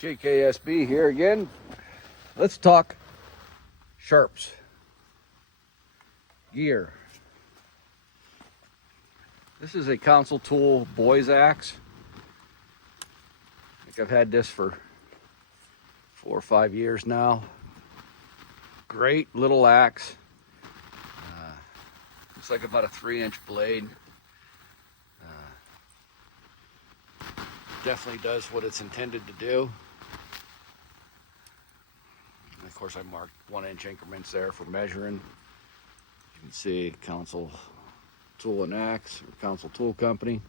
JKSB here again. Let's talk sharps, gear. This is a console tool boys axe. I think I've had this for 4 or 5 years now. Great little axe. Looks like about a 3-inch blade. Definitely does what it's intended to do. And of course, I marked 1-inch increments there for measuring. You can see Console Tool and Axe, or Console Tool Company.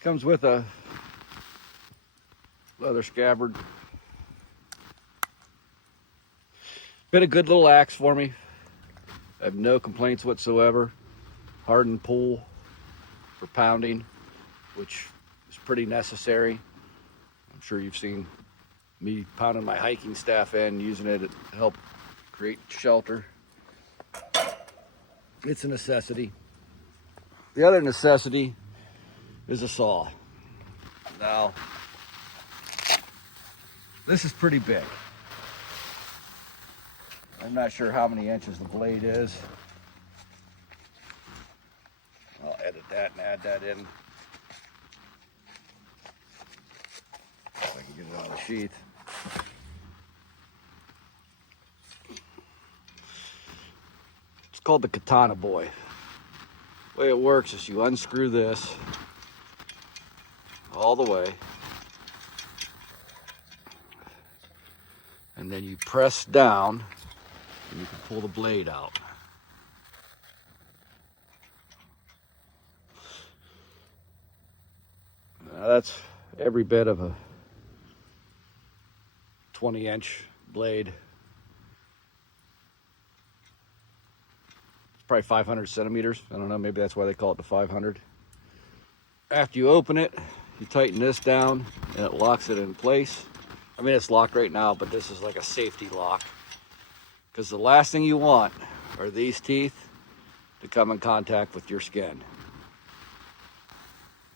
Comes with a leather scabbard. Been a good little axe for me. I have no complaints whatsoever. Hardened pull for pounding, which is pretty necessary. I'm sure you've seen me pounding my hiking staff in, using it to help create shelter. It's a necessity. The other necessity is a saw. Now, this is pretty big. I'm not sure how many inches the blade is. I'll edit that and add that in. If I can get it on the sheath. It's called the Katana Boy. The way it works is you unscrew this all the way, and then you press down and you can pull the blade out. Now that's every bit of a 20-inch blade. It's probably 500 centimeters. I don't know, maybe that's why they call it the 500. After you open it, you tighten this down and it locks it in place. I mean, it's locked right now, but this is like a safety lock. Because the last thing you want are these teeth to come in contact with your skin.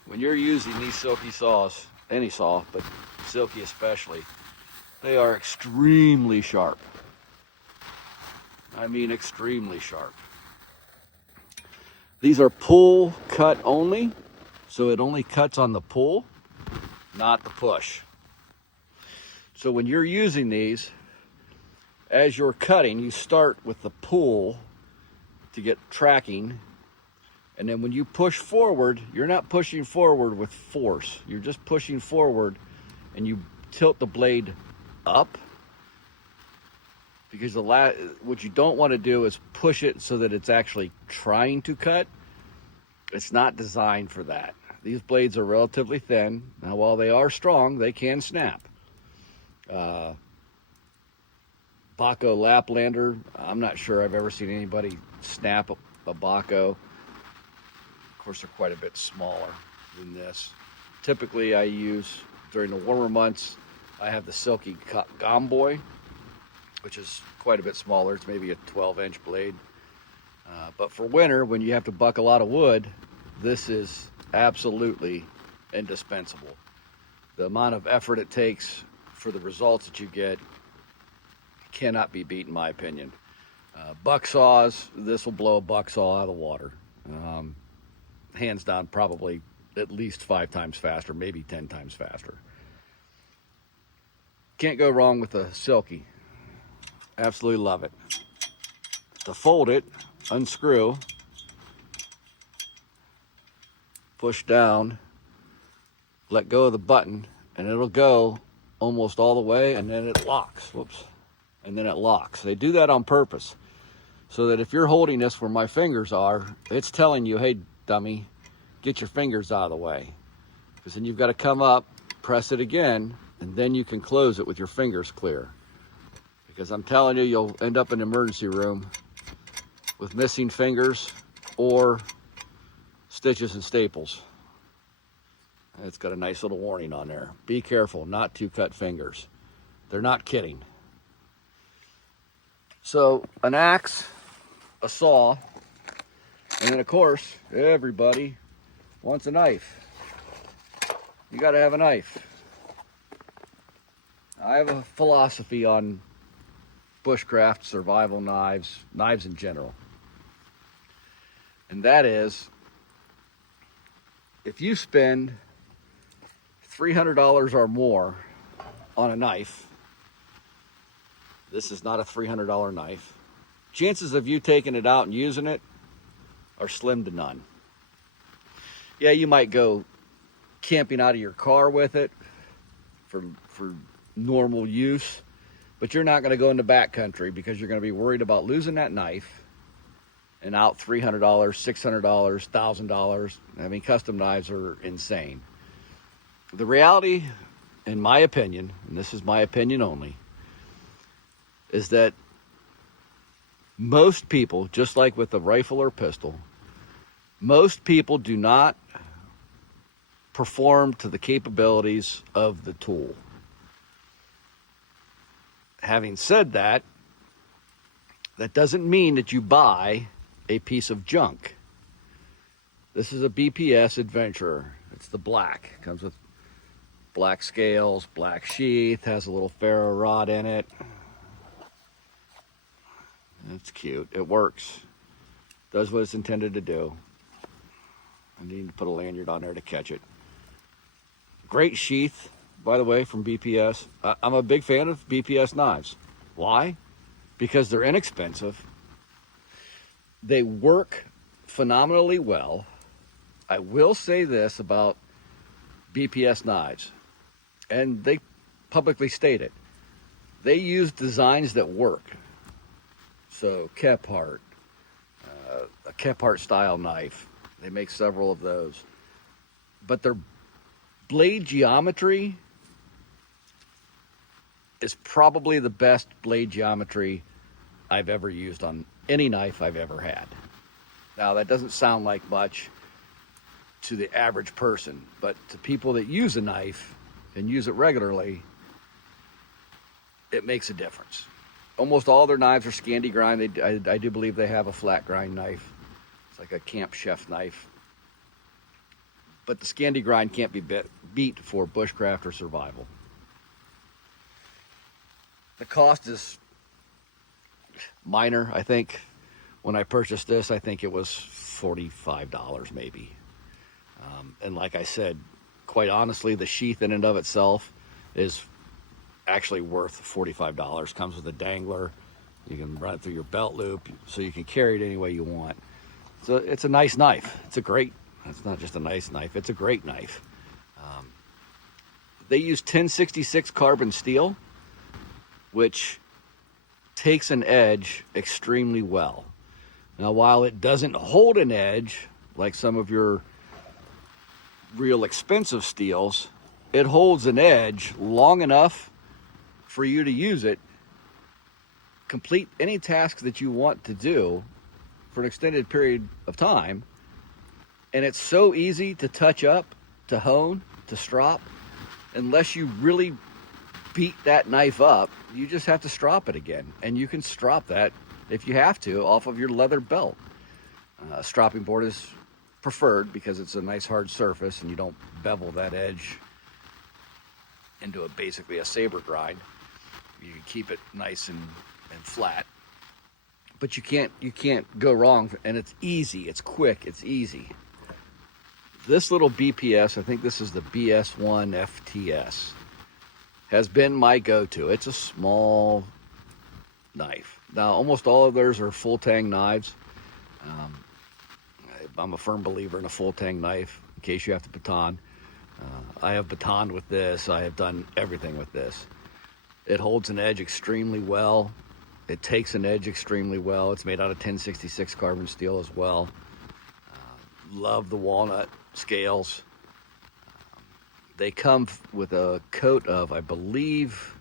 When you're using these silky saws, any saw, but silky especially, they are extremely sharp. I mean extremely sharp. These are pull cut only, so it only cuts on the pull, not the push. So when you're using these, as you're cutting, you start with the pull to get tracking. And then when you push forward, you're not pushing forward with force. You're just pushing forward and you tilt the blade up. Because what you don't want to do is push it so that it's actually trying to cut. It's not designed for that. These blades are relatively thin. Now, while they are strong, they can snap. Baco Laplander, I'm not sure I've ever seen anybody snap a Baco. Of course, they're quite a bit smaller than this. Typically, I use, during the warmer months, I have the Silky Gomboy, which is quite a bit smaller. It's maybe a 12-inch blade. But for winter, when you have to buck a lot of wood, this is absolutely indispensable. The amount of effort it takes for the results that you get cannot be beat, in my opinion. Buck saws, this will blow a buck saw out of the water. Hands down, probably at least 5 times faster, maybe 10 times faster. Can't go wrong with the Silky. Absolutely love it. To fold it, unscrew, push down, let go of the button, and it'll go almost all the way, and then it locks. Whoops. And then it locks. They do that on purpose, so that if you're holding this where my fingers are, it's telling you, hey, dummy, get your fingers out of the way. Because then you've got to come up, press it again, and then you can close it with your fingers clear. Because I'm telling you, you'll end up in the emergency room with missing fingers or stitches and staples. It's got a nice little warning on there. Be careful not to cut fingers. They're not kidding. So an axe, a saw, and then of course, everybody wants a knife. You got to have a knife. I have a philosophy on bushcraft, survival knives, knives in general. And that is, if you spend $300 or more on a knife, this is not a $300 knife, chances of you taking it out and using it are slim to none. Yeah, you might go camping out of your car with it for normal use, but you're not going to go into backcountry because you're going to be worried about losing that knife and out $300, $600, $1,000. I mean, custom knives are insane. The reality, in my opinion, and this is my opinion only, is that most people, just like with a rifle or pistol, most people do not perform to the capabilities of the tool. Having said that, that doesn't mean that you buy a piece of junk. This is a BPS Adventurer. It's the black. It comes with black scales, black sheath, has a little ferro rod in it. It's cute. It works. Does what it's intended to do. I need to put a lanyard on there to catch it. Great sheath, by the way, from BPS. I'm a big fan of BPS knives. Why? Because they're inexpensive. They work phenomenally well. I will say this about BPS knives, and they publicly state it. They use designs that work. So Kephart, a Kephart style knife. They make several of those. But their blade geometry is probably the best blade geometry I've ever used on any knife I've ever had. Now, that doesn't sound like much to the average person, but to people that use a knife and use it regularly, it makes a difference. Almost all their knives are Scandi grind. I do believe they have a flat grind knife. It's like a camp chef knife. But the Scandi grind can't be beat for bushcraft or survival. The cost is minor, I think. When I purchased this, I think it was $45 maybe. And like I said, quite honestly, the sheath in and of itself is actually worth $45. Comes with a dangler. You can run it through your belt loop, so you can carry it any way you want. So it's a nice knife. It's not just a nice knife, it's a great knife. They use 1066 carbon steel, which takes an edge extremely well. Now, while it doesn't hold an edge like some of your real expensive steels, it holds an edge long enough for you to use it, complete any task that you want to do for an extended period of time. And it's so easy to touch up, to hone, to strop. Unless you really beat that knife up, you just have to strop it again. And you can strop that, if you have to, off of your leather belt. A stropping board is preferred because it's a nice hard surface and you don't bevel that edge into basically a saber grind. You can keep it nice and flat. But you can't go wrong, and it's easy, it's quick, it's easy. This little BPS, I think this is the BS1 FTS, has been my go-to. It's a small knife. Now, almost all of theirs are full tang knives. I'm a firm believer in a full tang knife in case you have to baton. I have batoned with this. I have done everything with this. It holds an edge extremely well. It takes an edge extremely well. It's made out of 1066 carbon steel as well. Love the walnut scales. They come with a coat of, I believe,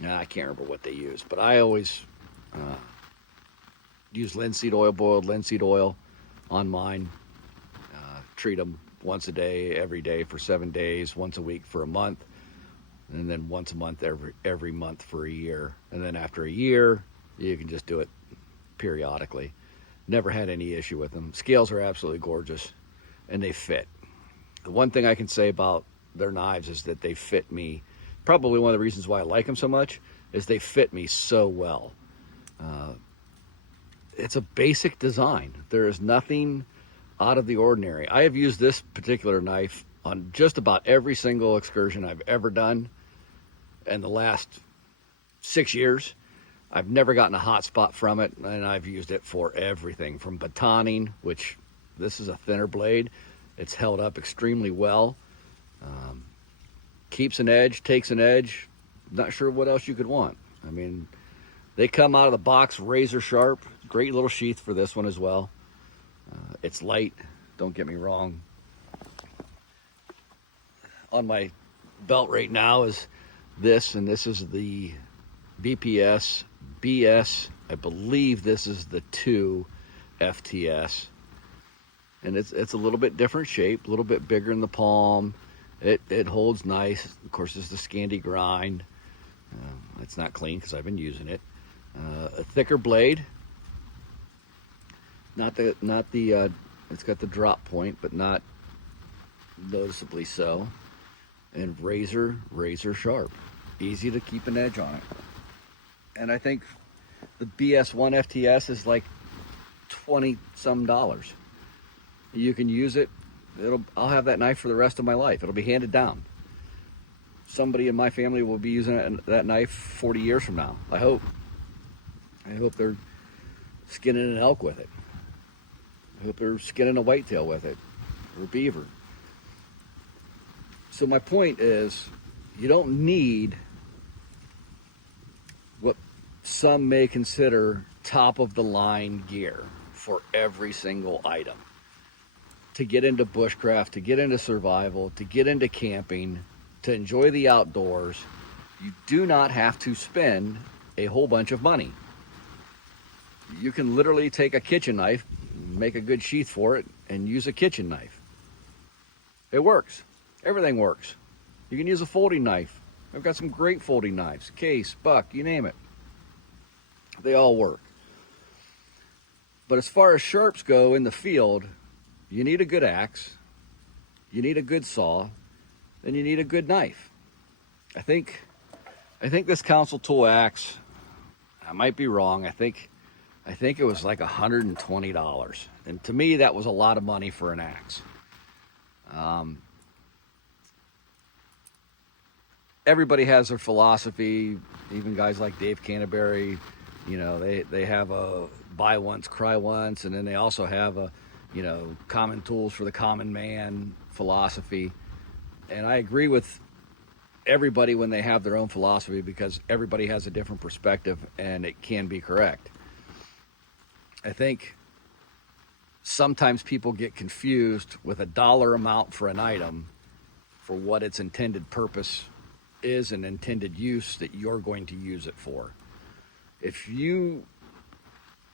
I can't remember what they use, but I always use linseed oil, boiled linseed oil on mine. Treat them once a day, every day for 7 days, once a week for a month, and then once a month every month for a year. And then after a year, you can just do it periodically. Never had any issue with them. Scales are absolutely gorgeous, and they fit. The one thing I can say about their knives is that they fit me probably one of the reasons why I like them so much, is they fit me so well. It's a basic design. There is nothing out of the ordinary. I have used this particular knife on just about every single excursion I've ever done in the last 6 years. I've never gotten a hot spot from it, and I've used it for everything from batoning, which this is a thinner blade. It's held up extremely well. Keeps an edge, takes an edge. Not sure what else you could want. I mean, they come out of the box razor sharp. Great little sheath for this one as well. It's light, don't get me wrong. On my belt right now is this, and this is the BPS BS. I believe this is the 2 FTS. And it's a little bit different shape, a little bit bigger in the palm. It holds nice. Of course, it's the Scandi grind. It's not clean because I've been using it. A thicker blade. Not the. It's got the drop point, but not noticeably so. And razor sharp. Easy to keep an edge on it. And I think the BS1 FTS is like $20 some. You can use it. I'll have that knife for the rest of my life. It'll be handed down. Somebody in my family will be using that knife 40 years from now. I hope they're skinning an elk with it. I hope they're skinning a whitetail with it, or beaver. So my point is, you don't need what some may consider top of the line gear for every single item. To get into bushcraft, to get into survival, to get into camping, to enjoy the outdoors, you do not have to spend a whole bunch of money. You can literally take a kitchen knife, make a good sheath for it, and use a kitchen knife. It works. Everything works. You can use a folding knife. I've got some great folding knives. Case, buck, you name it. They all work. But as far as sharps go in the field, you need a good axe, you need a good saw, and you need a good knife. I think this Council Tool axe, I might be wrong, I think it was like $120. And to me, that was a lot of money for an axe. Everybody has their philosophy, even guys like Dave Canterbury, you know, they have a buy once, cry once, and then they also have a, you know, common tools for the common man philosophy. And I agree with everybody when they have their own philosophy, because everybody has a different perspective and it can be correct. I think sometimes people get confused with a dollar amount for an item for what its intended purpose is and intended use that you're going to use it for. If you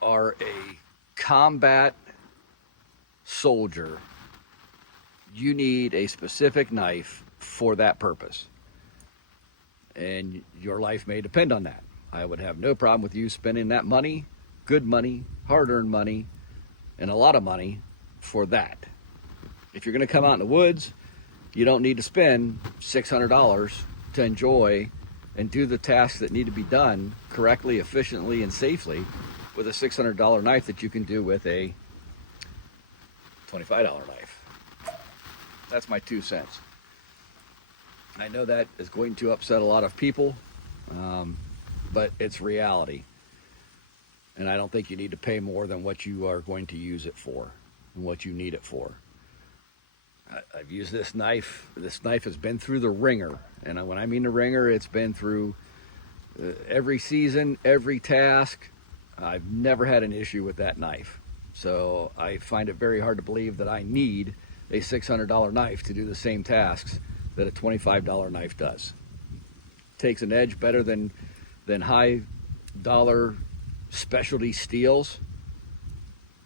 are a combat soldier, you need a specific knife for that purpose, and your life may depend on that. I would have no problem with you spending that money, good money, hard-earned money, and a lot of money for that. If you're going to come out in the woods, you don't need to spend $600 to enjoy and do the tasks that need to be done correctly, efficiently, and safely with a $600 knife that you can do with a $25 knife. That's my 2 cents. I know that is going to upset a lot of people, but it's reality. And I don't think you need to pay more than what you are going to use it for and what you need it for. I've used this knife. This knife has been through the ringer. And when I mean the ringer, it's been through every season, every task. I've never had an issue with that knife. So I find it very hard to believe that I need a $600 knife to do the same tasks that a $25 knife does. Takes an edge better than high dollar specialty steels,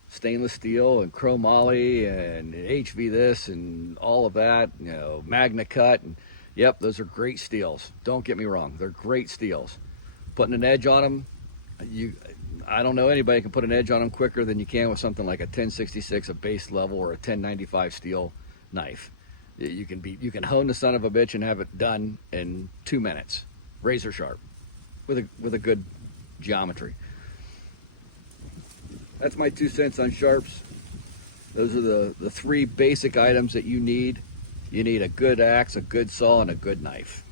stainless steel and chromoly and HV this and all of that, you know, Magna Cut. And yep, those are great steels. Don't get me wrong, they're great steels. Putting an edge on them, I don't know anybody can put an edge on them quicker than you can with something like a 1066, a base level, or a 1095 steel knife. You can hone the son of a bitch and have it done in 2 minutes, razor sharp, with a good geometry. That's my 2 cents on sharps. Those are the three basic items that you need. You need a good axe, a good saw, and a good knife.